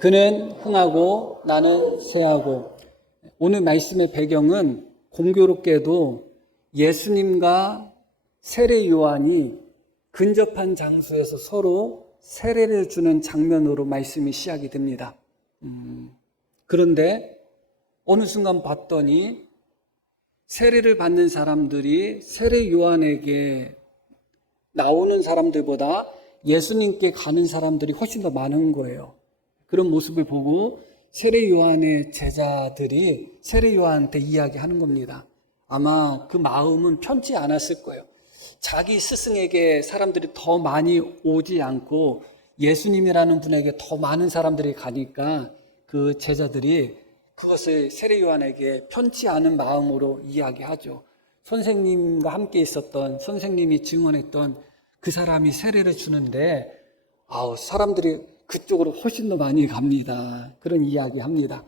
그는 흥하고 나는 쇠하고. 오늘 말씀의 배경은 공교롭게도 예수님과 세례 요한이 근접한 장소에서 서로 세례를 주는 장면으로 말씀이 시작이 됩니다. 그런데 어느 순간 봤더니 세례를 받는 사람들이 세례 요한에게 나오는 사람들보다 예수님께 가는 사람들이 훨씬 더 많은 거예요. 그런 모습을 보고 세례 요한의 제자들이 세례 요한한테 이야기하는 겁니다. 아마 그 마음은 편치 않았을 거예요. 자기 스승에게 사람들이 더 많이 오지 않고 예수님이라는 분에게 더 많은 사람들이 가니까 그 제자들이 그것을 세례 요한에게 편치 않은 마음으로 이야기하죠. 선생님과 함께 있었던 선생님이 증언했던 그 사람이 세례를 주는데 사람들이 그쪽으로 훨씬 더 많이 갑니다. 그런 이야기합니다.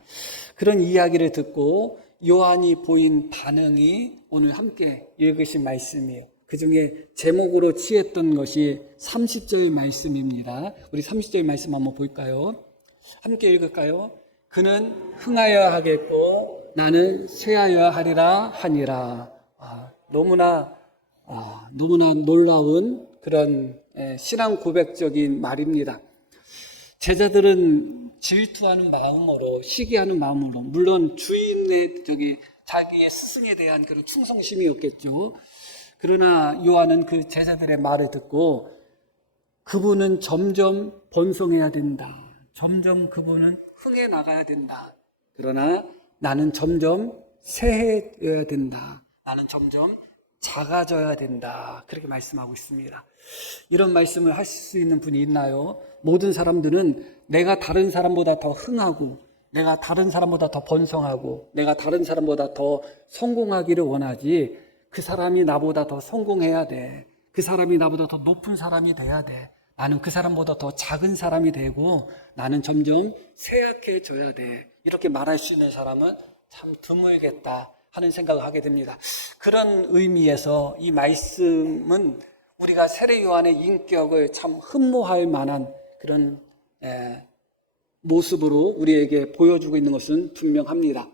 그런 이야기를 듣고 요한이 보인 반응이 오늘 함께 읽으신 말씀이에요. 그 중에 제목으로 취했던 것이 30절 말씀입니다. 우리 30절 말씀 한번 볼까요? 함께 읽을까요? 그는 흥하여야 하겠고 나는 쇠하여야 하리라 하니라. 너무나 놀라운 그런 신앙 고백적인 말입니다. 제자들은 질투하는 마음으로, 시기하는 마음으로, 물론 주인의 자기의 스승에 대한 그런 충성심이었겠죠. 그러나 요한은 그 제자들의 말을 듣고 그분은 점점 번성해야 된다. 점점 그분은 흥해 나가야 된다. 그러나 나는 점점 쇠해져야 된다. 나는 점점 작아져야 된다. 그렇게 말씀하고 있습니다. 이런 말씀을 하실 수 있는 분이 있나요? 모든 사람들은 내가 다른 사람보다 더 흥하고 내가 다른 사람보다 더 번성하고 내가 다른 사람보다 더 성공하기를 원하지, 그 사람이 나보다 더 성공해야 돼. 그 사람이 나보다 더 높은 사람이 돼야 돼. 나는 그 사람보다 더 작은 사람이 되고 나는 점점 쇠약해져야 돼. 이렇게 말할 수 있는 사람은 참 드물겠다 하는 생각을 하게 됩니다. 그런 의미에서 이 말씀은 우리가 세례 요한의 인격을 참 흠모할 만한 그런 모습으로 우리에게 보여주고 있는 것은 분명합니다.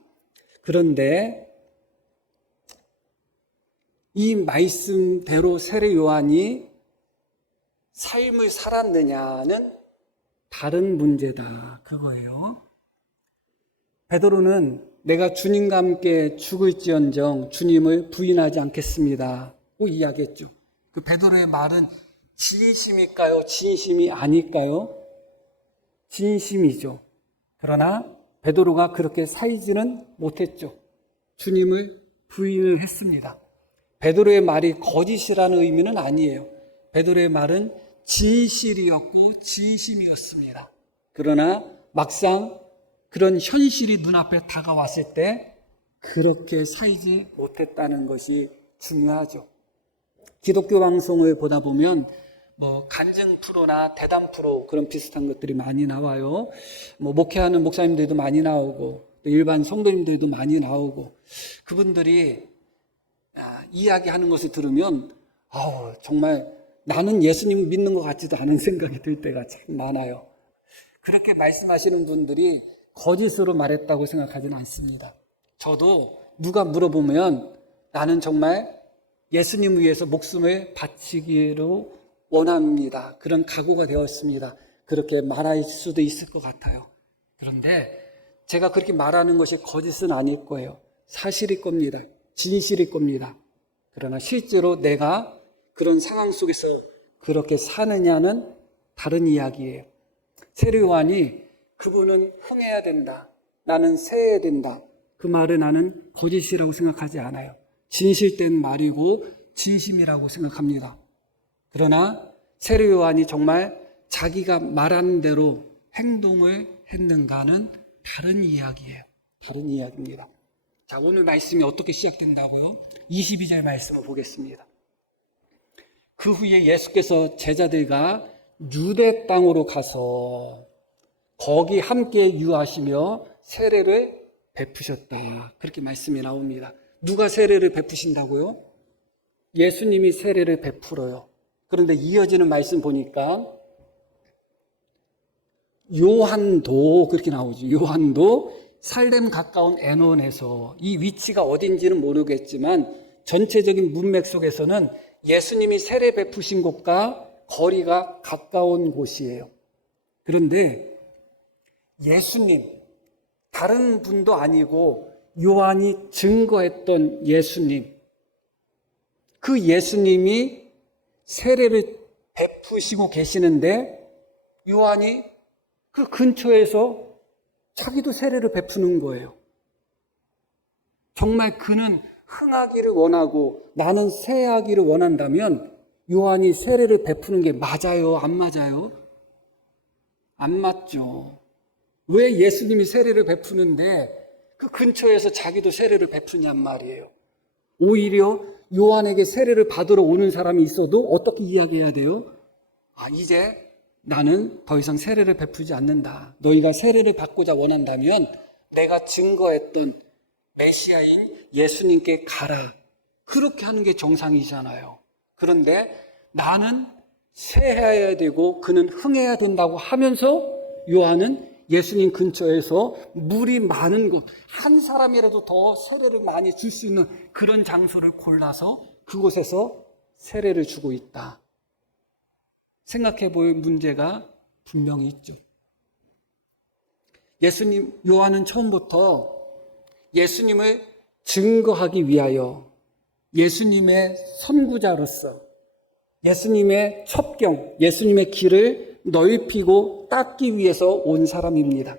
그런데 이 말씀대로 세례 요한이 삶을 살았느냐는 다른 문제다. 그거예요. 베드로는 내가 주님과 함께 죽을지언정 주님을 부인하지 않겠습니다. 고 이야기했죠. 그 베드로의 말은 진심일까요? 진심이 아닐까요? 진심이죠. 그러나 베드로가 그렇게 살지는 못했죠. 주님을 부인을 했습니다. 베드로의 말이 거짓이라는 의미는 아니에요. 베드로의 말은 진실이었고 진심이었습니다. 그러나 막상 그런 현실이 눈앞에 다가왔을 때 그렇게 살지 못했다는 것이 중요하죠. 기독교 방송을 보다 보면 간증 프로나 대담 프로 그런 비슷한 것들이 많이 나와요. 목회하는 목사님들도 많이 나오고 또 일반 성도님들도 많이 나오고, 그분들이 이야기하는 것을 들으면 정말 나는 예수님 믿는 것 같지도 않은 생각이 들 때가 참 많아요. 그렇게 말씀하시는 분들이 거짓으로 말했다고 생각하지는 않습니다. 저도 누가 물어보면 나는 정말 예수님을 위해서 목숨을 바치기로 원합니다. 그런 각오가 되었습니다. 그렇게 말할 수도 있을 것 같아요. 그런데 제가 그렇게 말하는 것이 거짓은 아닐 거예요. 사실일 겁니다. 진실일 겁니다. 그러나 실제로 내가 그런 상황 속에서 그렇게 사느냐는 다른 이야기예요. 세례 요한이 그분은 흥해야 된다, 나는 쇠해야 된다, 그 말을 나는 거짓이라고 생각하지 않아요. 진실된 말이고 진심이라고 생각합니다. 그러나 세례 요한이 정말 자기가 말한 대로 행동을 했는가는 다른 이야기예요. 다른 이야기입니다. 자, 오늘 말씀이 어떻게 시작된다고요? 22절 말씀을 보겠습니다. 그 후에 예수께서 제자들과 유대 땅으로 가서 거기 함께 유하시며 세례를 베푸셨다. 그렇게 말씀이 나옵니다. 누가 세례를 베푸신다고요? 예수님이 세례를 베풀어요. 그런데 이어지는 말씀 보니까 요한도 그렇게 나오죠. 요한도 살렘 가까운 에논에서, 이 위치가 어딘지는 모르겠지만 전체적인 문맥 속에서는 예수님이 세례 베푸신 곳과 거리가 가까운 곳이에요. 그런데 예수님, 다른 분도 아니고 요한이 증거했던 예수님, 그 예수님이 세례를 베푸시고 계시는데 요한이 그 근처에서 자기도 세례를 베푸는 거예요. 정말 그는 흥하기를 원하고 나는 세하기를 원한다면 요한이 세례를 베푸는 게 맞아요? 안 맞아요? 안 맞죠. 왜 예수님이 세례를 베푸는데 그 근처에서 자기도 세례를 베푸냔 말이에요. 오히려 요한에게 세례를 받으러 오는 사람이 있어도 어떻게 이야기해야 돼요? 이제 나는 더 이상 세례를 베푸지 않는다. 너희가 세례를 받고자 원한다면 내가 증거했던 메시아인 예수님께 가라. 그렇게 하는 게 정상이잖아요. 그런데 나는 세해야 되고 그는 흥해야 된다고 하면서 요한은 예수님 근처에서 물이 많은 곳, 한 사람이라도 더 세례를 많이 줄 수 있는 그런 장소를 골라서 그곳에서 세례를 주고 있다. 생각해 볼 문제가 분명히 있죠. 요한은 처음부터 예수님을 증거하기 위하여 예수님의 선구자로서 예수님의 첩경, 예수님의 길을 넓히고 닦기 위해서 온 사람입니다.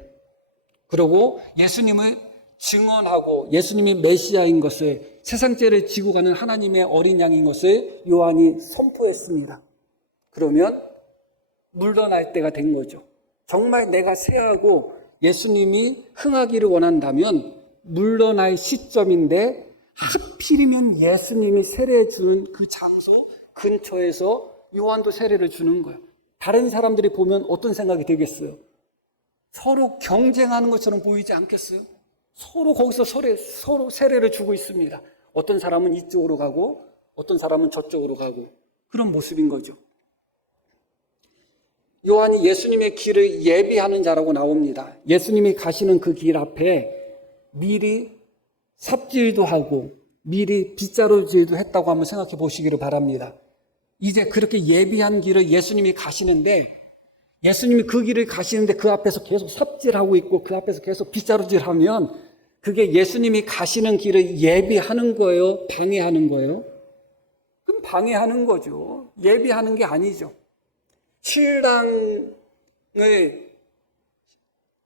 그리고 예수님을 증언하고 예수님이 메시아인 것을, 세상 죄를 지고 가는 하나님의 어린 양인 것을 요한이 선포했습니다. 그러면 물러날 때가 된 거죠. 정말 내가 세하고 예수님이 흥하기를 원한다면 물러날 시점인데 하필이면 예수님이 세례 주는 그 장소 근처에서 요한도 세례를 주는 거예요. 다른 사람들이 보면 어떤 생각이 들겠어요? 서로 경쟁하는 것처럼 보이지 않겠어요? 서로 거기서 서로 세례를 주고 있습니다. 어떤 사람은 이쪽으로 가고 어떤 사람은 저쪽으로 가고 그런 모습인 거죠. 요한이 예수님의 길을 예비하는 자라고 나옵니다. 예수님이 가시는 그 길 앞에 미리 삽질도 하고 미리 빗자루질도 했다고 한번 생각해 보시기를 바랍니다. 이제 그렇게 예비한 길을 예수님이 가시는데 예수님이 그 길을 가시는데 그 앞에서 계속 삽질하고 있고 그 앞에서 계속 빗자루질하면 그게 예수님이 가시는 길을 예비하는 거예요? 방해하는 거예요? 그럼 방해하는 거죠. 예비하는 게 아니죠.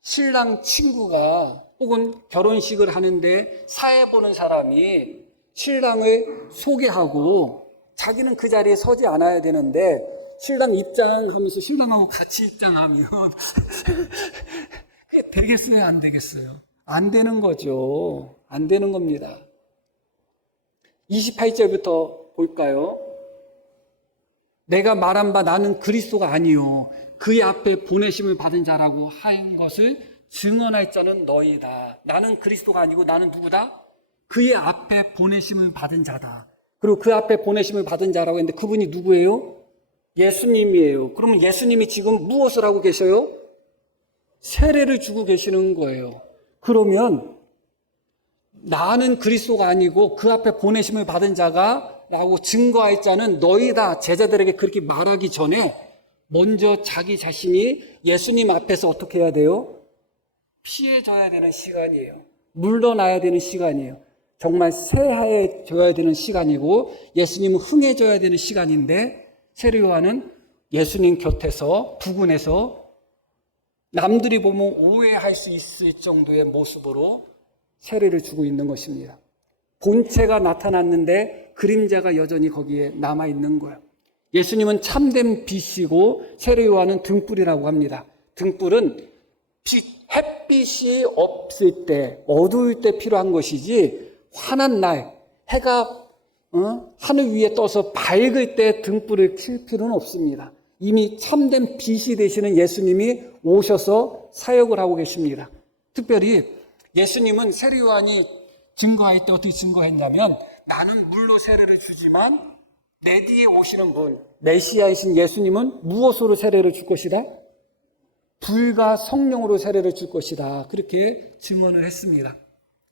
신랑 친구가 혹은 결혼식을 하는데 사회 보는 사람이 신랑을 소개하고 자기는 그 자리에 서지 않아야 되는데 신랑 입장하면서 신랑하고 같이 입장하면 그게 되겠어요? 안 되겠어요? 안 되는 거죠. 안 되는 겁니다. 28절부터 볼까요? 내가 말한 바 나는 그리스도가 아니요 그의 앞에 보내심을 받은 자라고 한 것을 증언할 자는 너희다. 나는 그리스도가 아니고 나는 누구다? 그의 앞에 보내심을 받은 자다. 그리고 그 앞에 보내심을 받은 자라고 했는데 그분이 누구예요? 예수님이에요. 그러면 예수님이 지금 무엇을 하고 계셔요? 세례를 주고 계시는 거예요. 그러면 나는 그리스도가 아니고 그 앞에 보내심을 받은 자가 라고 증거할 자는 너희다. 제자들에게 그렇게 말하기 전에 먼저 자기 자신이 예수님 앞에서 어떻게 해야 돼요? 피해져야 되는 시간이에요. 물러나야 되는 시간이에요. 정말 세하여져야 되는 시간이고 예수님은 흥해져야 되는 시간인데 세례 요한은 예수님 곁에서 부근에서 남들이 보면 오해할 수 있을 정도의 모습으로 세례를 주고 있는 것입니다. 본체가 나타났는데 그림자가 여전히 거기에 남아있는 거예요. 예수님은 참된 빛이고 세례 요한은 등불이라고 합니다. 등불은 햇빛이 없을 때, 어두울 때 필요한 것이지 환한 날, 해가 하늘 위에 떠서 밝을 때 등불을 킬 필요는 없습니다. 이미 참된 빛이 되시는 예수님이 오셔서 사역을 하고 계십니다. 특별히 예수님은 세례 요한이 증거할 때 어떻게 증거했냐면 나는 물로 세례를 주지만 내 뒤에 오시는 분, 메시아이신 예수님은 무엇으로 세례를 줄 것이다? 불과 성령으로 세례를 줄 것이다. 그렇게 증언을 했습니다.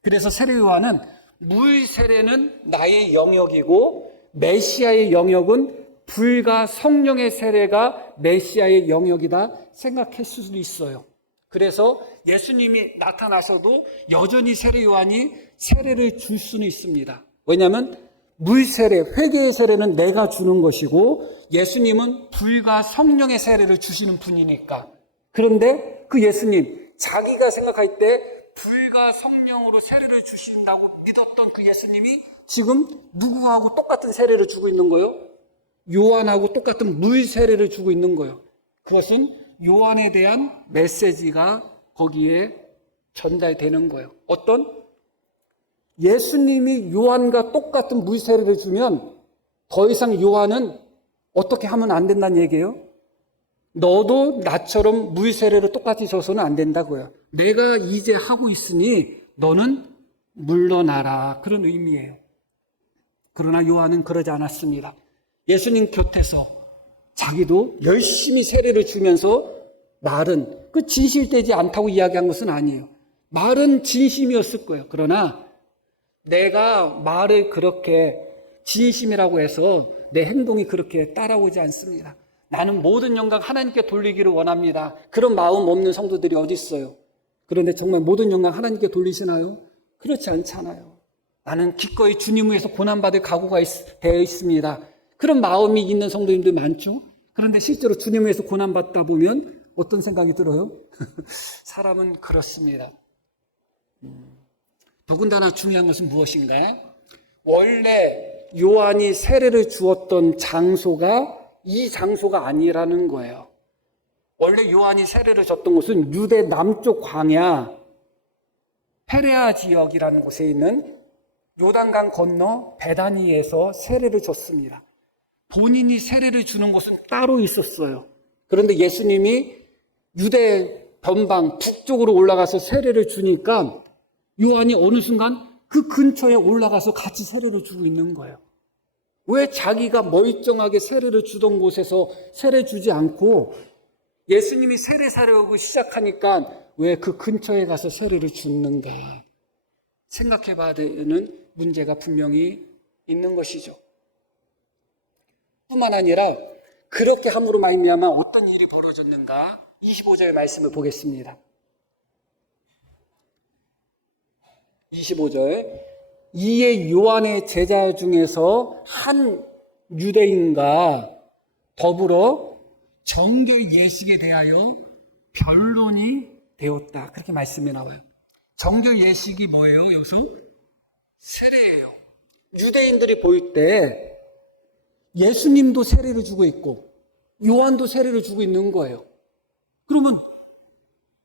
그래서 세례 요한은 물 세례는 나의 영역이고 메시아의 영역은 불과 성령의 세례가 메시아의 영역이다 생각할 수도 있어요. 그래서 예수님이 나타나셔도 여전히 세례 요한이 세례를 줄 수는 있습니다. 왜냐하면 물 세례, 회개의 세례는 내가 주는 것이고 예수님은 불과 성령의 세례를 주시는 분이니까. 그런데 그 예수님, 자기가 생각할 때 불과 성령으로 세례를 주신다고 믿었던 그 예수님이 지금 누구하고 똑같은 세례를 주고 있는 거예요? 요한하고 똑같은 물 세례를 주고 있는 거예요. 그것은 요한에 대한 메시지가 거기에 전달되는 거예요. 어떤? 예수님이 요한과 똑같은 물 세례를 주면 더 이상 요한은 어떻게 하면 안 된다는 얘기예요? 너도 나처럼 물 세례를 똑같이 줘서는 안 된다고요. 내가 이제 하고 있으니 너는 물러나라. 그런 의미예요. 그러나 요한은 그러지 않았습니다. 예수님 곁에서 자기도 열심히 세례를 주면서 말은 그 진실되지 않다고 이야기한 것은 아니에요. 말은 진심이었을 거예요. 그러나 내가 말을 그렇게 진심이라고 해서 내 행동이 그렇게 따라오지 않습니다. 나는 모든 영광 하나님께 돌리기를 원합니다. 그런 마음 없는 성도들이 어디 있어요? 그런데 정말 모든 영광 하나님께 돌리시나요? 그렇지 않잖아요. 나는 기꺼이 주님 위해서 고난받을 각오가 되어 있습니다. 그런 마음이 있는 성도님들 많죠? 그런데 실제로 주님 위해서 고난받다 보면 어떤 생각이 들어요? 사람은 그렇습니다. 더군다나 중요한 것은 무엇인가? 원래 요한이 세례를 주었던 장소가 이 장소가 아니라는 거예요. 원래 요한이 세례를 줬던 곳은 유대 남쪽 광야 페레아 지역이라는 곳에 있는 요단강 건너 베다니에서 세례를 줬습니다. 본인이 세례를 주는 곳은 따로 있었어요. 그런데 예수님이 유대 변방 북쪽으로 올라가서 세례를 주니까 요한이 어느 순간 그 근처에 올라가서 같이 세례를 주고 있는 거예요. 왜 자기가 멀쩡하게 세례를 주던 곳에서 세례 주지 않고 예수님이 세례 사려고 시작하니까 왜 그 근처에 가서 세례를 줬는가 생각해 봐야 되는 문제가 분명히 있는 것이죠. 뿐만 아니라 그렇게 함으로 말미암아 어떤 일이 벌어졌는가 25절의 말씀을 보겠습니다. 25절 이에 요한의 제자 중에서 한 유대인과 더불어 정결 예식에 대하여 변론이 되었다. 그렇게 말씀이 나와요. 정결 예식이 뭐예요? 여기서 세례예요. 유대인들이 보일 때 예수님도 세례를 주고 있고 요한도 세례를 주고 있는 거예요. 그러면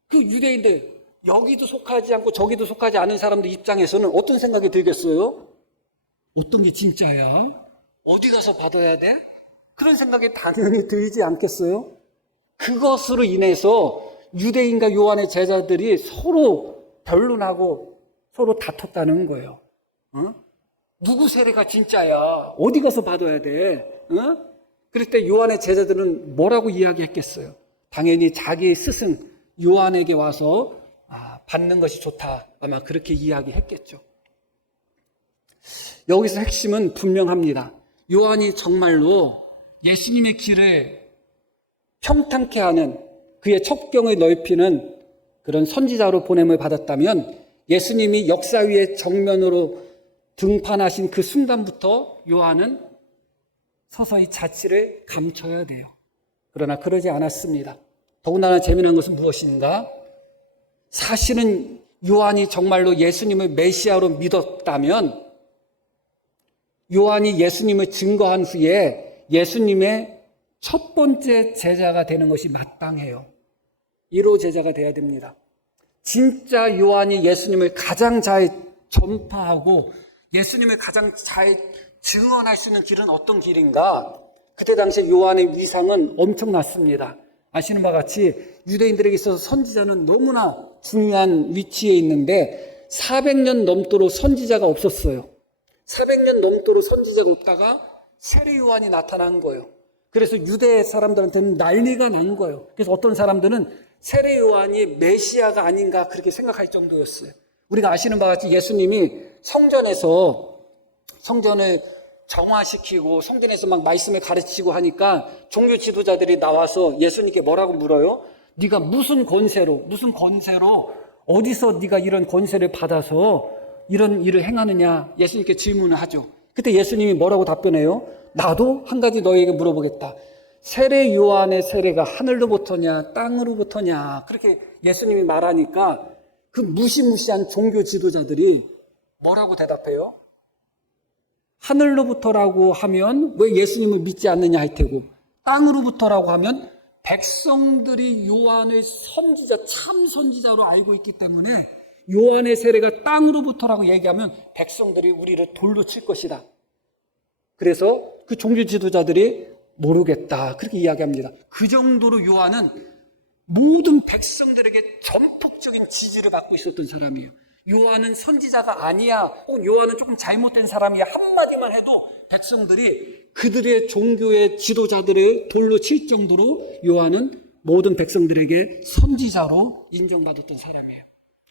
그 유대인들 여기도 속하지 않고 저기도 속하지 않은 사람들 입장에서는 어떤 생각이 들겠어요? 어떤 게 진짜야? 어디 가서 받아야 돼? 그런 생각이 당연히 들지 않겠어요? 그것으로 인해서 유대인과 요한의 제자들이 서로 변론하고 서로 다퉜다는 거예요. 누구 세례가 진짜야? 어디 가서 받아야 돼? 그럴 때 요한의 제자들은 뭐라고 이야기했겠어요? 당연히 자기 스승 요한에게 와서 받는 것이 좋다. 아마 그렇게 이야기했겠죠. 여기서 핵심은 분명합니다. 요한이 정말로 예수님의 길을 평탄케 하는 그의 첩경을 넓히는 그런 선지자로 보냄을 받았다면 예수님이 역사 위에 정면으로 등판하신 그 순간부터 요한은 서서히 자취를 감춰야 돼요. 그러나 그러지 않았습니다. 더군다나 재미난 것은 무엇인가? 사실은 요한이 정말로 예수님을 메시아로 믿었다면 요한이 예수님을 증거한 후에 예수님의 첫 번째 제자가 되는 것이 마땅해요. 1호 제자가 돼야 됩니다. 진짜 요한이 예수님을 가장 잘 전파하고 예수님을 가장 잘 증언할 수 있는 길은 어떤 길인가? 그때 당시에 요한의 위상은 엄청났습니다. 아시는 바와 같이 유대인들에게 있어서 선지자는 너무나 중요한 위치에 있는데 400년 넘도록 선지자가 없었어요. 400년 넘도록 선지자가 없다가 세례 요한이 나타난 거예요. 그래서 유대 사람들한테는 난리가 난 거예요. 그래서 어떤 사람들은 세례 요한이 메시아가 아닌가 그렇게 생각할 정도였어요. 우리가 아시는 바와 같이 예수님이 성전을 정화시키고 성전에서 막 말씀을 가르치고 하니까 종교 지도자들이 나와서 예수님께 뭐라고 물어요? 네가 무슨 권세로 어디서 네가 이런 권세를 받아서 이런 일을 행하느냐 예수님께 질문을 하죠. 그때 예수님이 뭐라고 답변해요? 나도 한 가지 너에게 물어보겠다. 세례 요한의 세례가 하늘로부터냐 땅으로부터냐 그렇게 예수님이 말하니까 그 무시무시한 종교 지도자들이 뭐라고 대답해요? 하늘로부터라고 하면 왜 예수님을 믿지 않느냐 할 테고 땅으로부터라고 하면 백성들이 요한의 선지자 참 선지자로 알고 있기 때문에 요한의 세례가 땅으로부터라고 얘기하면 백성들이 우리를 돌로 칠 것이다. 그래서 그 종교 지도자들이 모르겠다 그렇게 이야기합니다. 그 정도로 요한은 모든 백성들에게 전폭적인 지지를 받고 있었던 사람이에요. 요한은 선지자가 아니야 혹은 요한은 조금 잘못된 사람이야 한마디만 해도 백성들이 그들의 종교의 지도자들을 돌로 칠 정도로 요한은 모든 백성들에게 선지자로 인정받았던 사람이에요.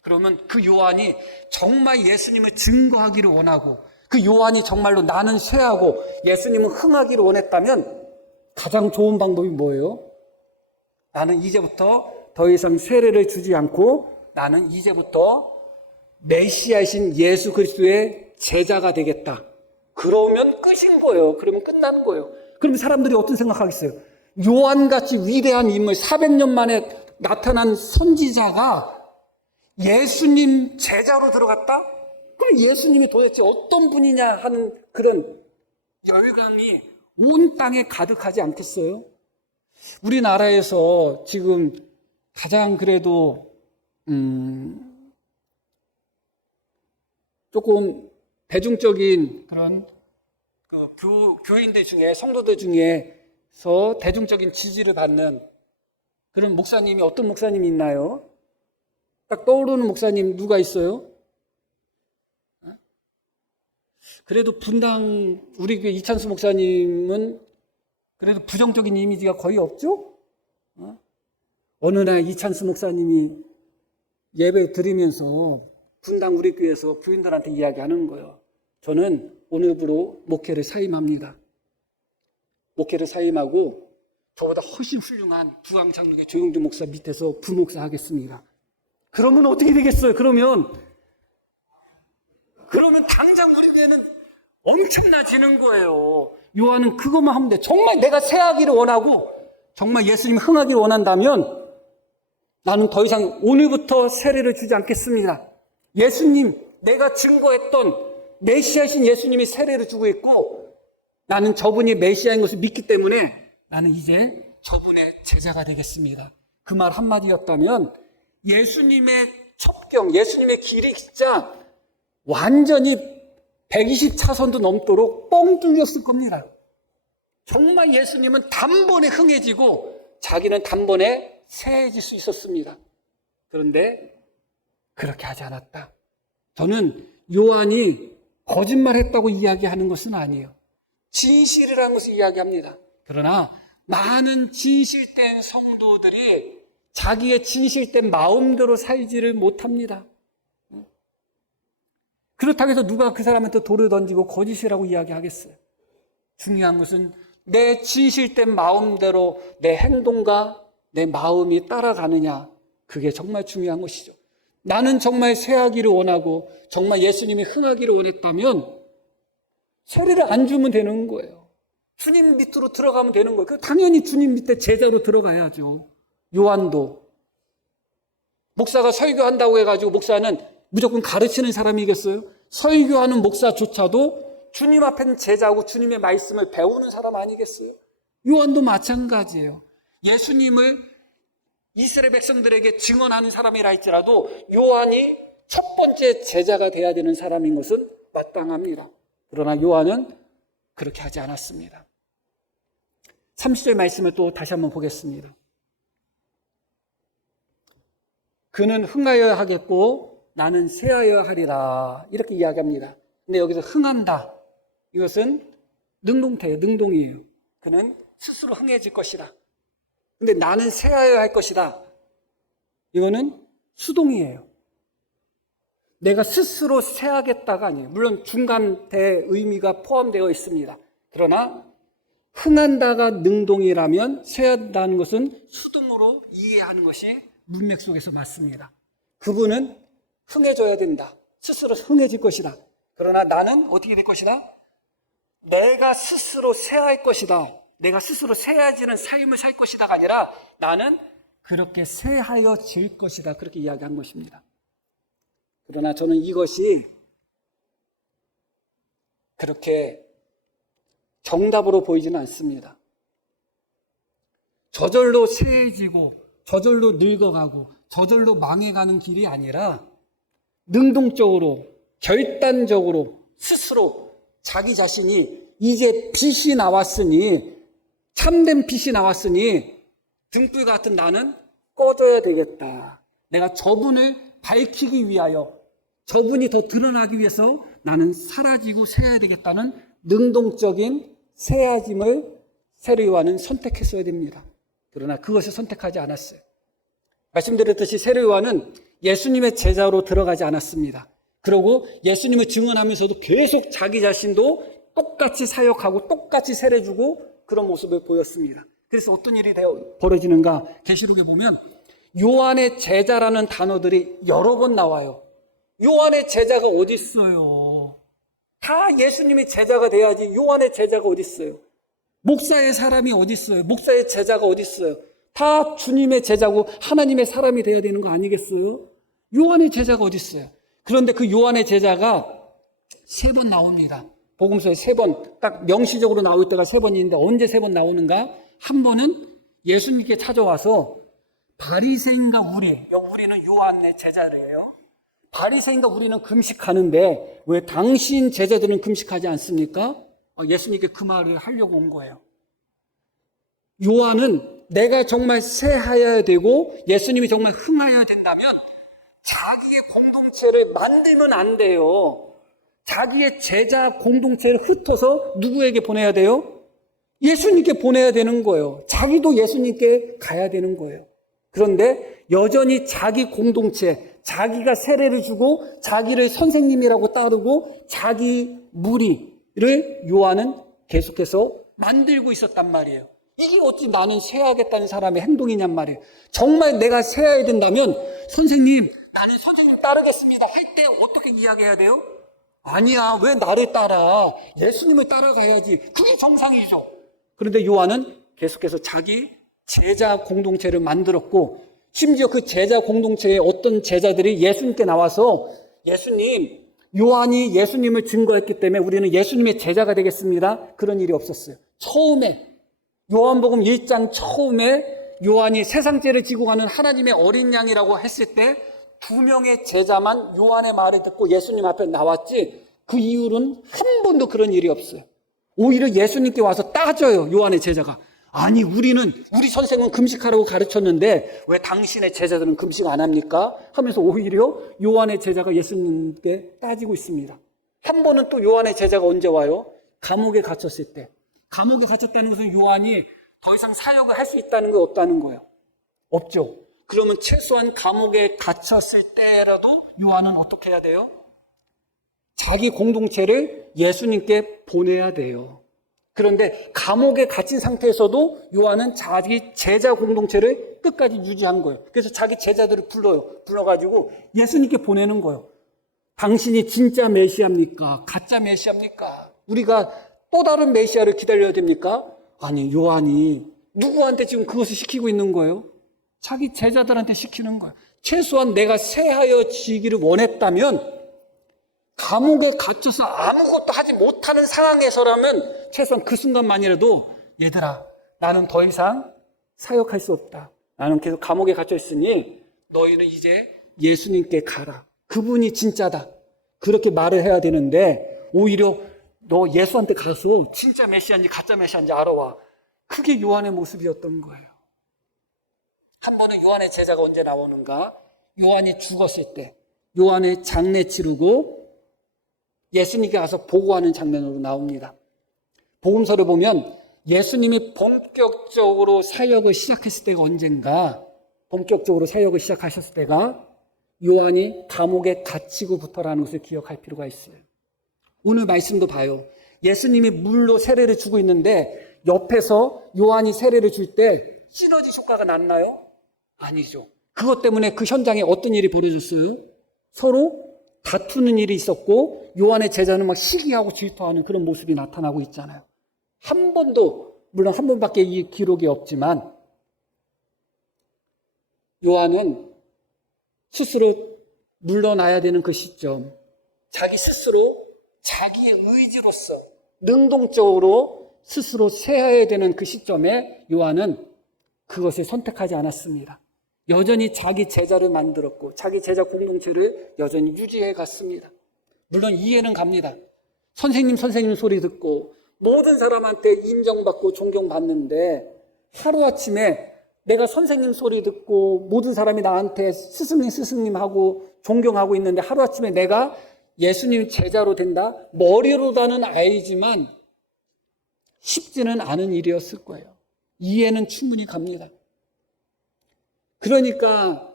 그러면 그 요한이 정말 예수님을 증거하기를 원하고 그 요한이 정말로 나는 쇠하고 예수님은 흥하기를 원했다면 가장 좋은 방법이 뭐예요? 나는 이제부터 더 이상 세례를 주지 않고 나는 이제부터 메시아이신 예수 그리스도의 제자가 되겠다. 그러면 끝인 거예요. 그러면 끝난 거예요. 그럼 사람들이 어떤 생각하겠어요? 요한같이 위대한 인물 400년 만에 나타난 선지자가 예수님 제자로 들어갔다? 그럼 예수님이 도대체 어떤 분이냐 하는 그런 열광이 온 땅에 가득하지 않겠어요? 우리나라에서 지금 가장 그래도 조금 대중적인 그런 교인들 중에 성도들 중에서 대중적인 지지를 받는 그런 목사님이 어떤 목사님이 있나요? 딱 떠오르는 목사님 누가 있어요? 그래도 분당 우리 교회 이찬수 목사님은 그래도 부정적인 이미지가 거의 없죠? 어느 날 이찬수 목사님이 예배 드리면서 분당 우리 교회에서 부인들한테 이야기하는 거예요. 저는 오늘부로 목회를 사임합니다. 목회를 사임하고 저보다 훨씬 훌륭한 부강장로교 조용준 목사 밑에서 부목사 하겠습니다. 그러면 어떻게 되겠어요? 그러면 당장 우리 교회는 엄청나지는 거예요. 요한은 그것만 하면 돼. 정말 내가 새하기를 원하고 정말 예수님 흥하기를 원한다면 나는 더 이상 오늘부터 세례를 주지 않겠습니다. 예수님, 내가 증거했던 메시아이신 예수님이 세례를 주고 있고 나는 저분이 메시아인 것을 믿기 때문에 나는 이제 저분의 제자가 되겠습니다. 그 말 한마디였다면 예수님의 첩경, 예수님의 길이 진짜 완전히 120차선도 넘도록 뻥 뚫렸을 겁니다. 정말 예수님은 단번에 흥해지고 자기는 단번에 새해질 수 있었습니다. 그런데 그렇게 하지 않았다. 저는 요한이 거짓말했다고 이야기하는 것은 아니에요. 진실이라는 것을 이야기합니다. 그러나 많은 진실된 성도들이 자기의 진실된 마음대로 살지를 못합니다. 그렇다고 해서 누가 그 사람한테 돌을 던지고 거짓이라고 이야기하겠어요? 중요한 것은 내 진실된 마음대로 내 행동과 내 마음이 따라가느냐, 그게 정말 중요한 것이죠. 나는 정말 새하기를 원하고 정말 예수님이 흥하기를 원했다면 세례를 안 주면 되는 거예요. 주님 밑으로 들어가면 되는 거예요. 당연히 주님 밑에 제자로 들어가야죠. 요한도 목사가 설교한다고 해가지고 목사는 무조건 가르치는 사람이겠어요? 설교하는 목사조차도 주님 앞에는 제자고 주님의 말씀을 배우는 사람 아니겠어요? 요한도 마찬가지예요. 예수님을 이스라엘 백성들에게 증언하는 사람이라 할지라도 요한이 첫 번째 제자가 돼야 되는 사람인 것은 마땅합니다. 그러나 요한은 그렇게 하지 않았습니다. 30절 말씀을 또 다시 한번 보겠습니다. 그는 흥하여야 하겠고 나는 쇠하여야 하리라, 이렇게 이야기합니다. 근데 여기서 흥한다, 이것은 능동태예요. 능동이에요. 그는 스스로 흥해질 것이다. 근데 나는 쇠하여야 할 것이다. 이거는 수동이에요. 내가 스스로 세하겠다가 아니에요. 물론 중간대 의미가 포함되어 있습니다. 그러나 흥한다가 능동이라면 세한다는 것은 수동으로 이해하는 것이 문맥 속에서 맞습니다. 그분은 흥해져야 된다. 스스로 흥해질 것이다. 그러나 나는 어떻게 될 것이다? 내가 스스로 세할 것이다. 내가 스스로 세해지는 삶을 살 것이다가 아니라 나는 그렇게 세하여질 것이다. 그렇게 이야기한 것입니다. 그러나 저는 이것이 그렇게 정답으로 보이지는 않습니다. 저절로 세해지고 저절로 늙어가고 저절로 망해가는 길이 아니라 능동적으로 결단적으로 스스로 자기 자신이 이제 빛이 나왔으니 참된 빛이 나왔으니 등불 같은 나는 꺼져야 되겠다. 내가 저분을 밝히기 위하여 저분이 더 드러나기 위해서 나는 사라지고 새야 되겠다는 능동적인 새야짐을 세례요한은 선택했어야 됩니다. 그러나 그것을 선택하지 않았어요. 말씀드렸듯이 세례요한은 예수님의 제자로 들어가지 않았습니다. 그리고 예수님을 증언하면서도 계속 자기 자신도 똑같이 사역하고 똑같이 세례주고 그런 모습을 보였습니다. 그래서 어떤 일이 벌어지는가? 계시록에 보면 요한의 제자라는 단어들이 여러 번 나와요. 요한의 제자가 어디 있어요? 다 예수님의 제자가 돼야지 요한의 제자가 어디 있어요? 목사의 사람이 어디 있어요? 목사의 제자가 어디 있어요? 다 주님의 제자고 하나님의 사람이 돼야 되는 거 아니겠어요? 요한의 제자가 어디 있어요? 그런데 그 요한의 제자가 3번 나옵니다. 복음서에 3번, 딱 명시적으로 나올 때가 3번이 있는데 언제 3번 나오는가? 한 번은 예수님께 찾아와서 바리새인과 우리는 요한의 제자래요. 바리새인과 우리는 금식하는데 왜 당신 제자들은 금식하지 않습니까? 예수님께 그 말을 하려고 온 거예요. 요한은 내가 정말 세하여야 되고 예수님이 정말 흥하여야 된다면 자기의 공동체를 만들면 안 돼요. 자기의 제자 공동체를 흩어서 누구에게 보내야 돼요? 예수님께 보내야 되는 거예요. 자기도 예수님께 가야 되는 거예요. 그런데 여전히 자기 공동체, 자기가 세례를 주고 자기를 선생님이라고 따르고 자기 무리를 요한은 계속해서 만들고 있었단 말이에요. 이게 어찌 나는 세하겠다는 사람의 행동이냔 말이에요. 정말 내가 세해야 된다면 선생님, 나는 선생님 따르겠습니다 할 때 어떻게 이야기해야 돼요? 아니야, 왜 나를 따라? 예수님을 따라가야지. 그게 정상이죠. 그런데 요한은 계속해서 자기 제자 공동체를 만들었고 심지어 그 제자 공동체에 어떤 제자들이 예수님께 나와서 예수님, 요한이 예수님을 증거했기 때문에 우리는 예수님의 제자가 되겠습니다. 그런 일이 없었어요. 처음에 요한복음 1장 처음에 요한이 세상 죄를 지고 가는 하나님의 어린 양이라고 했을 때 2명의 제자만 요한의 말을 듣고 예수님 앞에 나왔지 그 이후로는 한 번도 그런 일이 없어요. 오히려 예수님께 와서 따져요. 요한의 제자가. 아니 우리 선생은 금식하라고 가르쳤는데 왜 당신의 제자들은 금식 안 합니까? 하면서 오히려 요한의 제자가 예수님께 따지고 있습니다. 한 번은 또 요한의 제자가 언제 와요? 감옥에 갇혔을 때. 감옥에 갇혔다는 것은 요한이 더 이상 사역을 할 수 있다는 거 없다는 거예요. 없죠. 그러면 최소한 감옥에 갇혔을 때라도 요한은 어떻게 해야 돼요? 자기 공동체를 예수님께 보내야 돼요. 그런데 감옥에 갇힌 상태에서도 요한은 자기 제자 공동체를 끝까지 유지한 거예요. 그래서 자기 제자들을 불러가지고 예수님께 보내는 거예요. 당신이 진짜 메시아입니까? 가짜 메시아입니까? 우리가 또 다른 메시아를 기다려야 됩니까? 아니, 요한이 누구한테 지금 그것을 시키고 있는 거예요? 자기 제자들한테 시키는 거예요. 최소한 내가 세하여지기를 원했다면 감옥에 갇혀서 아무것도 하지 못하는 상황에서라면 최소한 그 순간만이라도 얘들아, 나는 더 이상 사역할 수 없다. 나는 계속 감옥에 갇혀 있으니 너희는 이제 예수님께 가라. 그분이 진짜다. 그렇게 말을 해야 되는데 오히려 너 예수한테 가서 진짜 메시아인지 가짜 메시아인지 알아와. 그게 요한의 모습이었던 거예요. 한 번은 요한의 제자가 언제 나오는가? 요한이 죽었을 때 요한의 장례 치르고 예수님께 가서 보고하는 장면으로 나옵니다. 복음서를 보면 예수님이 본격적으로 사역을 시작했을 때가 언젠가 본격적으로 사역을 시작하셨을 때가 요한이 감옥에 갇히고부터라는 것을 기억할 필요가 있어요. 오늘 말씀도 봐요. 예수님이 물로 세례를 주고 있는데 옆에서 요한이 세례를 줄 때 시너지 효과가 났나요? 아니죠. 그것 때문에 그 현장에 어떤 일이 벌어졌어요? 서로 다투는 일이 있었고 요한의 제자는 막 시기하고 질투하는 그런 모습이 나타나고 있잖아요. 한 번도, 물론 한 번밖에 이 기록이 없지만 요한은 스스로 물러나야 되는 그 시점, 자기 스스로 자기의 의지로서 능동적으로 스스로 세워야 되는 그 시점에 요한은 그것을 선택하지 않았습니다. 여전히 자기 제자를 만들었고 자기 제자 공동체를 여전히 유지해 갔습니다. 물론 이해는 갑니다. 선생님 소리 듣고 모든 사람한테 인정받고 존경받는데 하루아침에 내가 선생님 소리 듣고 모든 사람이 나한테 스승님 하고 존경하고 있는데 하루아침에 내가 예수님 제자로 된다? 머리로다는 알지만 쉽지는 않은 일이었을 거예요. 이해는 충분히 갑니다. 그러니까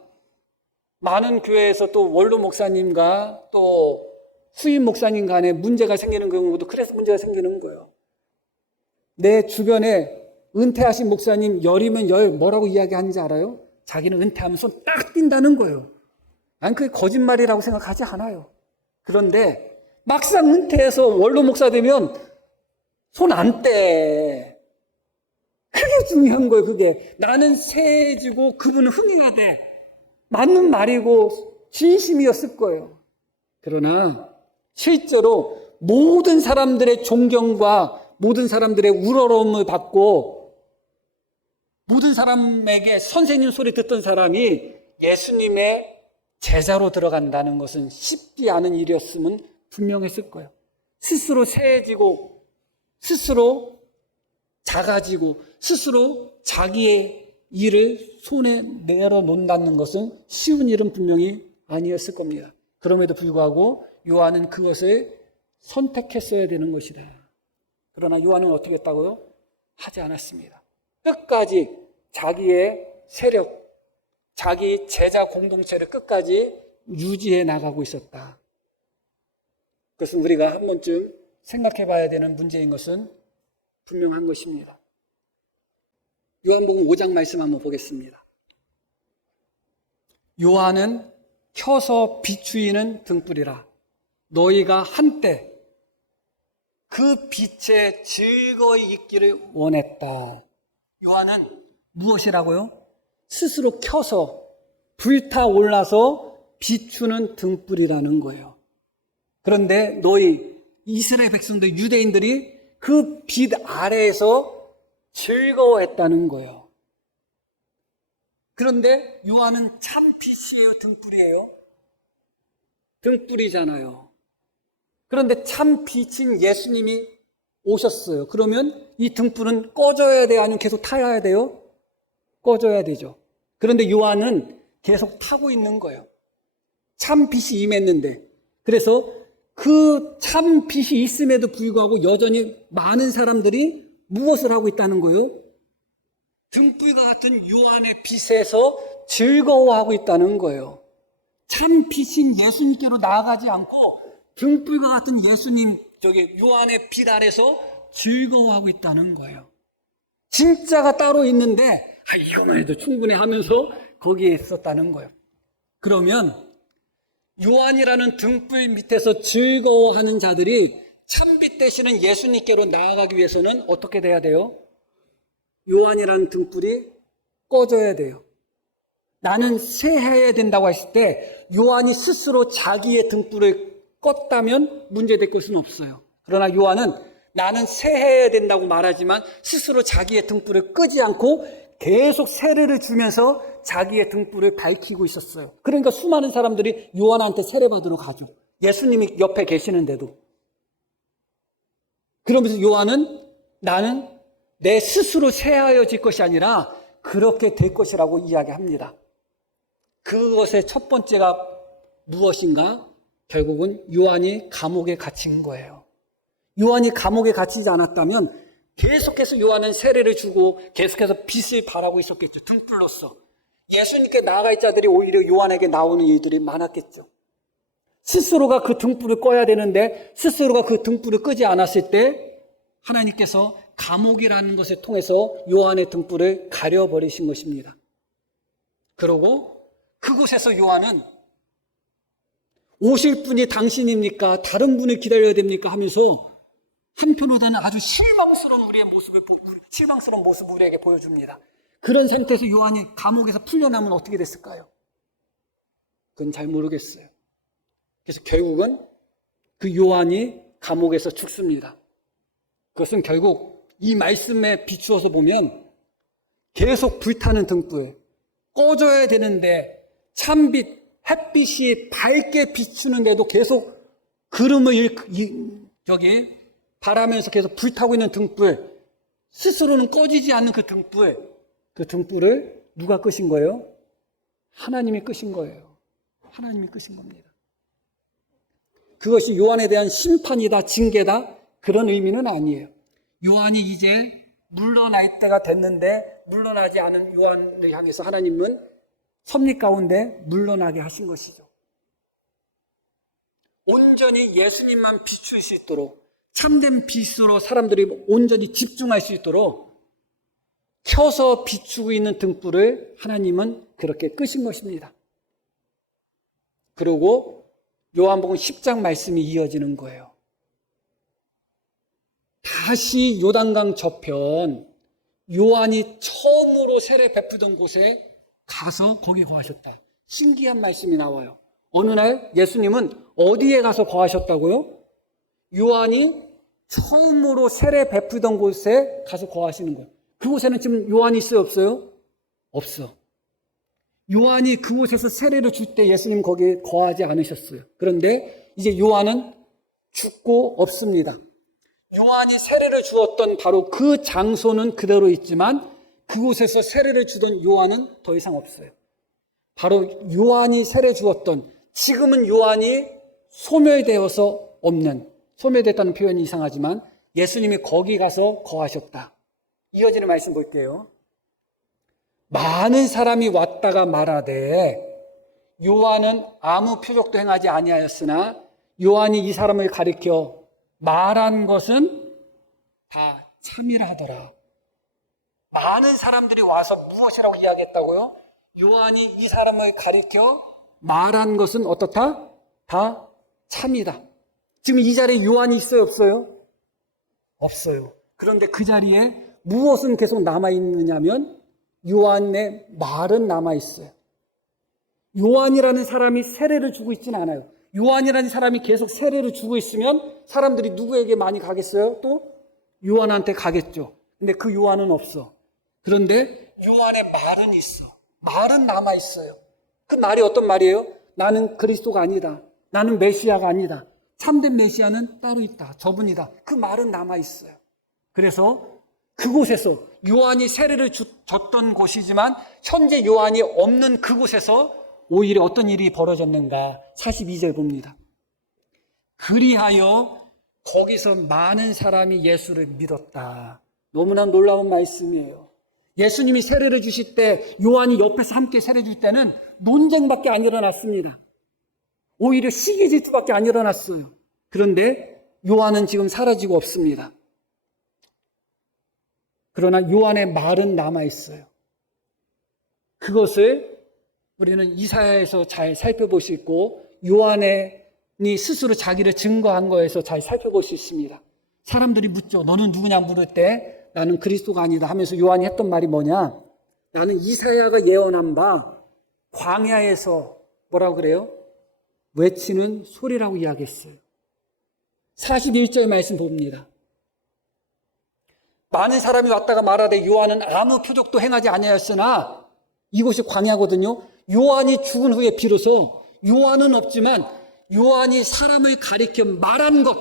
많은 교회에서 또 원로 목사님과 또 후임 목사님 간에 문제가 생기는 경우도 그래서 문제가 생기는 거예요. 내 주변에 은퇴하신 목사님 열이면 열 뭐라고 이야기하는지 알아요? 자기는 은퇴하면 손 딱 띈다는 거예요. 난 그게 거짓말이라고 생각하지 않아요. 그런데 막상 은퇴해서 원로 목사 되면 손 안 떼. 그게 중요한 거예요. 그게 나는 세해지고 그분은 흥해야 돼. 맞는 말이고 진심이었을 거예요. 그러나 실제로 모든 사람들의 존경과 모든 사람들의 우러러움을 받고 모든 사람에게 선생님 소리 듣던 사람이 예수님의 제자로 들어간다는 것은 쉽지 않은 일이었으면 분명했을 거예요. 스스로 세해지고 스스로 작아지고 스스로 자기의 일을 손에 내려놓는다는 것은 쉬운 일은 분명히 아니었을 겁니다. 그럼에도 불구하고 요한은 그것을 선택했어야 되는 것이다. 그러나 요한은 어떻게 했다고요? 하지 않았습니다. 끝까지 자기의 세력, 자기 제자 공동체를 끝까지 유지해 나가고 있었다. 그것은 우리가 한 번쯤 생각해 봐야 되는 문제인 것은 분명한 것입니다. 요한복음 5장 말씀 한번 보겠습니다. 요한은 켜서 비추이는 등불이라 너희가 한때 그 빛에 즐거이 있기를 원했다. 요한은 무엇이라고요? 스스로 켜서 불타올라서 비추는 등불이라는 거예요. 그런데 너희 이스라엘 백성들, 유대인들이 그 빛 아래에서 즐거워했다는 거예요. 그런데 요한은 참 빛이에요? 등불이에요? 등불이잖아요. 그런데 참 빛인 예수님이 오셨어요. 그러면 이 등불은 꺼져야 돼요? 아니면 계속 타야 돼요? 꺼져야 되죠. 그런데 요한은 계속 타고 있는 거예요. 참 빛이 임했는데. 그래서 그 참 빛이 있음에도 불구하고 여전히 많은 사람들이 무엇을 하고 있다는 거예요? 등불과 같은 요한의 빛에서 즐거워하고 있다는 거예요. 참 빛인 예수님께로 나아가지 않고 등불과 같은 예수님, 요한의 빛 아래서 즐거워하고 있다는 거예요. 진짜가 따로 있는데 이거만 해도 충분해 하면서 거기에 있었다는 거예요. 그러면 요한이라는 등불 밑에서 즐거워하는 자들이 참빛 되시는 예수님께로 나아가기 위해서는 어떻게 돼야 돼요? 요한이라는 등불이 꺼져야 돼요. 나는 새해야 된다고 했을 때 요한이 스스로 자기의 등불을 껐다면 문제될 것은 없어요. 그러나 요한은 나는 새해야 된다고 말하지만 스스로 자기의 등불을 끄지 않고 계속 세례를 주면서 자기의 등불을 밝히고 있었어요. 그러니까 수많은 사람들이 요한한테 세례받으러 가죠. 예수님이 옆에 계시는데도. 그러면서 요한은 나는 내 스스로 새하여질 것이 아니라 그렇게 될 것이라고 이야기합니다. 그것의 첫 번째가 무엇인가? 결국은 요한이 감옥에 갇힌 거예요. 요한이 감옥에 갇히지 않았다면 계속해서 요한은 세례를 주고 계속해서 빛을 발하고 있었겠죠. 등불로서. 예수님께 나아갈 자들이 오히려 요한에게 나오는 일들이 많았겠죠. 스스로가 그 등불을 꺼야 되는데 스스로가 그 등불을 끄지 않았을 때 하나님께서 감옥이라는 것을 통해서 요한의 등불을 가려버리신 것입니다. 그러고 그곳에서 요한은 오실 분이 당신입니까? 다른 분을 기다려야 됩니까? 하면서 한편으로는 아주 실망스러운 모습을 우리에게 보여줍니다. 그런 상태에서 요한이 감옥에서 풀려나면 어떻게 됐을까요? 그건 잘 모르겠어요. 그래서 결국은 그 요한이 감옥에서 죽습니다. 그것은 결국 이 말씀에 비추어서 보면 계속 불타는 등불, 꺼져야 되는데 찬빛, 햇빛이 밝게 비추는데도 계속 그름을 바라면서 계속 불타고 있는 등불, 스스로는 꺼지지 않는 그 등불을 누가 끄신 거예요? 하나님이 끄신 거예요. 하나님이 끄신 겁니다. 그것이 요한에 대한 심판이다, 징계다, 그런 의미는 아니에요. 요한이 이제 물러날 때가 됐는데 물러나지 않은 요한을 향해서 하나님은 섭리 가운데 물러나게 하신 것이죠. 온전히 예수님만 비출 수 있도록 참된 빛으로 사람들이 온전히 집중할 수 있도록 켜서 비추고 있는 등불을 하나님은 그렇게 끄신 것입니다. 그리고 요한복음 10장 말씀이 이어지는 거예요. 다시 요단강 저편 요한이 처음으로 세례 베푸던 곳에 가서 거기 거하셨다. 신기한 말씀이 나와요. 어느 날 예수님은 어디에 가서 거하셨다고요? 요한이 처음으로 세례 베푸던 곳에 가서 거하시는 거예요. 그곳에는 지금 요한이 있어요, 없어요? 없어. 요한이 그곳에서 세례를 줄 때 예수님 거기에 거하지 않으셨어요. 그런데 이제 요한은 죽고 없습니다. 요한이 세례를 주었던 바로 그 장소는 그대로 있지만 그곳에서 세례를 주던 요한은 더 이상 없어요. 바로 요한이 세례 주었던, 지금은 요한이 소멸되어서 없는, 소멸됐다는 표현이 이상하지만 예수님이 거기 가서 거하셨다. 이어지는 말씀 볼게요. 많은 사람이 왔다가 말하되 요한은 아무 표적도 행하지 아니하였으나 요한이 이 사람을 가리켜 말한 것은 다 참이라 하더라. 많은 사람들이 와서 무엇이라고 이야기했다고요? 요한이 이 사람을 가리켜 말한 것은 어떻다? 다 참이다. 지금 이 자리에 요한이 있어요, 없어요? 없어요. 그런데 그 자리에 무엇은 계속 남아있느냐면 요한의 말은 남아있어요. 요한이라는 사람이 세례를 주고 있지는 않아요. 요한이라는 사람이 계속 세례를 주고 있으면 사람들이 누구에게 많이 가겠어요? 또 요한한테 가겠죠. 근데 그 요한은 없어. 그런데 요한의 말은 있어. 말은 남아있어요. 그 말이 어떤 말이에요? 나는 그리스도가 아니다. 나는 메시아가 아니다. 참된 메시아는 따로 있다. 저분이다. 그 말은 남아있어요. 그래서 그곳에서 요한이 세례를 줬던 곳이지만 현재 요한이 없는 그곳에서 오히려 어떤 일이 벌어졌는가? 42절 봅니다. 그리하여 거기서 많은 사람이 예수를 믿었다. 너무나 놀라운 말씀이에요. 예수님이 세례를 주실 때 요한이 옆에서 함께 세례 줄 때는 논쟁밖에 안 일어났습니다. 오히려 시기 질투밖에 안 일어났어요. 그런데 요한은 지금 사라지고 없습니다. 그러나 요한의 말은 남아있어요. 그것을 우리는 이사야에서 잘 살펴볼 수 있고 요한이 스스로 자기를 증거한 거에서 잘 살펴볼 수 있습니다. 사람들이 묻죠. 너는 누구냐 물을 때 나는 그리스도가 아니다 하면서 요한이 했던 말이 뭐냐? 나는 이사야가 예언한 바 광야에서 뭐라고 그래요? 외치는 소리라고 이야기했어요. 41절 말씀 봅니다. 많은 사람이 왔다가 말하되 요한은 아무 표적도 행하지 아니하였으나 이곳이 광야거든요. 요한이 죽은 후에 비로소 요한은 없지만 요한이 사람을 가리켜 말한 것,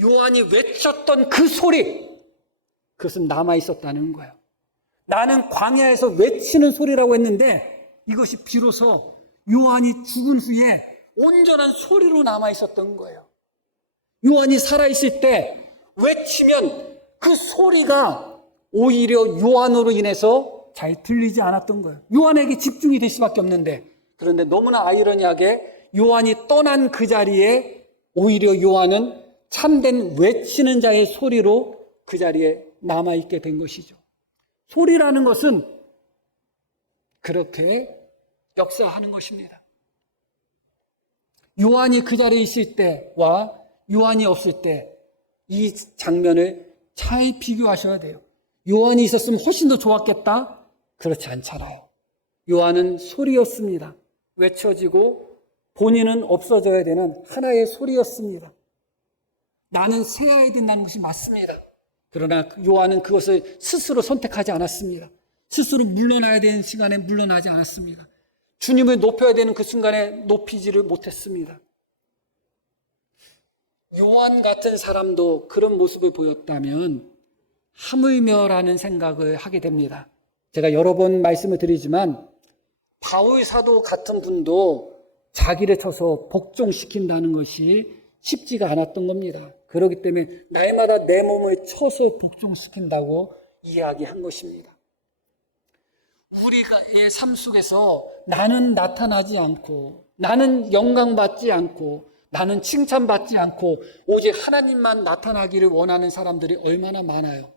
요한이 외쳤던 그 소리, 그것은 남아있었다는 거예요. 나는 광야에서 외치는 소리라고 했는데 이것이 비로소 요한이 죽은 후에 온전한 소리로 남아있었던 거예요. 요한이 살아있을 때 외치면 그 소리가 오히려 요한으로 인해서 잘 들리지 않았던 거예요. 요한에게 집중이 될 수밖에 없는데, 그런데 너무나 아이러니하게 요한이 떠난 그 자리에 오히려 요한은 참된 외치는 자의 소리로 그 자리에 남아있게 된 것이죠. 소리라는 것은 그렇게 역사하는 것입니다. 요한이 그 자리에 있을 때와 요한이 없을 때 이 장면을 잘 비교하셔야 돼요. 요한이 있었으면 훨씬 더 좋았겠다? 그렇지 않잖아요. 요한은 소리였습니다. 외쳐지고 본인은 없어져야 되는 하나의 소리였습니다. 나는 새어야 된다는 것이 맞습니다. 그러나 요한은 그것을 스스로 선택하지 않았습니다. 스스로 물러나야 되는 시간에 물러나지 않았습니다. 주님을 높여야 되는 그 순간에 높이지를 못했습니다. 요한 같은 사람도 그런 모습을 보였다면 하물며라는 생각을 하게 됩니다. 제가 여러 번 말씀을 드리지만 바울 사도 같은 분도 자기를 쳐서 복종시킨다는 것이 쉽지가 않았던 겁니다. 그렇기 때문에 날마다 내 몸을 쳐서 복종시킨다고 이야기한 것입니다. 우리의 삶 속에서 나는 나타나지 않고, 나는 영광받지 않고, 나는 칭찬받지 않고 오직 하나님만 나타나기를 원하는 사람들이 얼마나 많아요.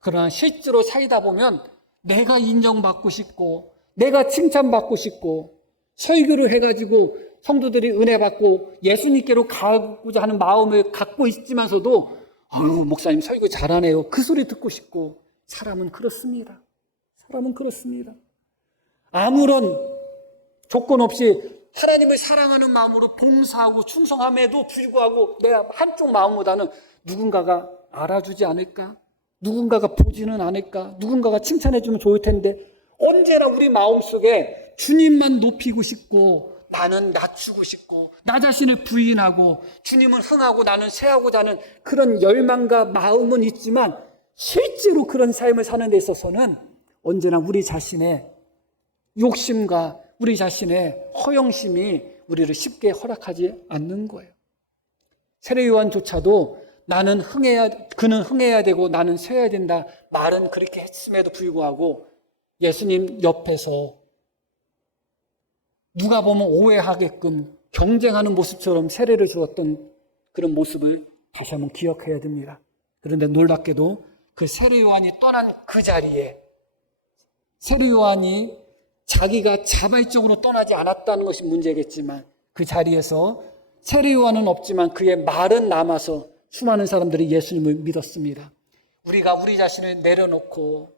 그러나 실제로 살다 보면 내가 인정받고 싶고, 내가 칭찬받고 싶고, 설교를 해가지고 성도들이 은혜 받고 예수님께로 가고자 하는 마음을 갖고 있지만서도 목사님 설교 잘하네요. 그 소리 듣고 싶고. 사람은 그렇습니다. 사람은 그렇습니다. 아무런 조건 없이 하나님을 사랑하는 마음으로 봉사하고 충성함에도 불구하고 내가 한쪽 마음보다는 누군가가 알아주지 않을까? 누군가가 보지는 않을까? 누군가가 칭찬해주면 좋을 텐데 언제나 우리 마음속에 주님만 높이고 싶고 나는 낮추고 싶고 나 자신을 부인하고 주님은 흥하고 나는 쇠하고자 하는 그런 열망과 마음은 있지만 실제로 그런 삶을 사는 데 있어서는 언제나 우리 자신의 욕심과 우리 자신의 허영심이 우리를 쉽게 허락하지 않는 거예요. 세례 요한조차도 그는 흥해야 되고 나는 쇠야 된다 말은 그렇게 했음에도 불구하고 예수님 옆에서 누가 보면 오해하게끔 경쟁하는 모습처럼 세례를 주었던 그런 모습을 다시 한번 기억해야 됩니다. 그런데 놀랍게도 그 세례 요한이 떠난 그 자리에 세례 요한이 자기가 자발적으로 떠나지 않았다는 것이 문제겠지만 그 자리에서 세례 요한은 없지만 그의 말은 남아서 수많은 사람들이 예수님을 믿었습니다. 우리가 우리 자신을 내려놓고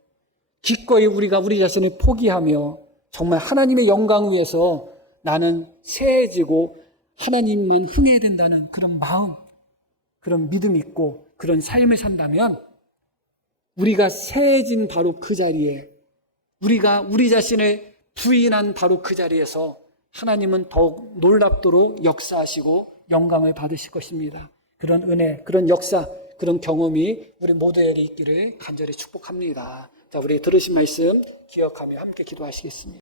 기꺼이 우리가 우리 자신을 포기하며 정말 하나님의 영광 위해서 나는 쇠해지고 하나님만 흥해야 된다는 그런 마음, 그런 믿음 있고 그런 삶을 산다면 우리가 쇠해진 바로 그 자리에 우리가 우리 자신을 부인한 바로 그 자리에서 하나님은 더욱 놀랍도록 역사하시고 영광을 받으실 것입니다. 그런 은혜, 그런 역사, 그런 경험이 우리 모두에게 있기를 간절히 축복합니다. 자, 우리 들으신 말씀 기억하며 함께 기도하시겠습니다.